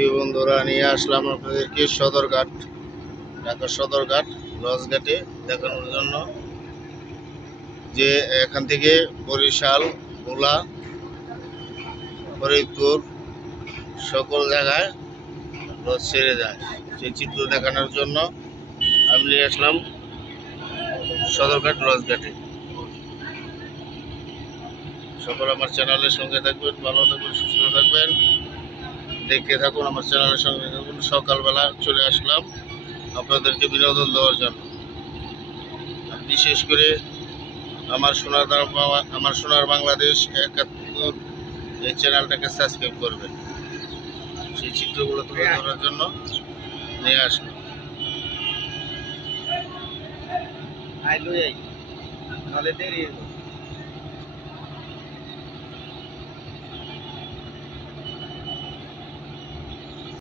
প্রিয় বন্ধুরা, নিয়ে আসলাম আপনাদেরকে সদরঘাট, ঢাকা সদরঘাট লঞ্চঘাটে দেখানোর জন্য যে এখান থেকে বরিশাল, ভোলা, ফরিদপুর সকল জায়গায় লঞ্চ ছেড়ে যায়। সেই চিত্র দেখানোর জন্য আমি নিয়ে আসলাম সদরঘাট লঞ্চঘাটে। সকল আমার চ্যানেলের সঙ্গে থাকবেন, ভালো থাকবেন, সুস্থ থাকবেন, দেখতে থাকুন আমার চ্যানেলের সঙ্গে থাকুন। সকালবেলা চলে আসলাম আপনাদেরকে বিনোদন দেওয়ার জন্য। বিশেষ করে আমার সোনার বাংলাদেশ 71 এই চ্যানেলটাকে সাবস্ক্রাইব করবেন। সেই চিত্রগুলো তুলে ধরার জন্য নিয়ে আসলাম। তাহলে দেরি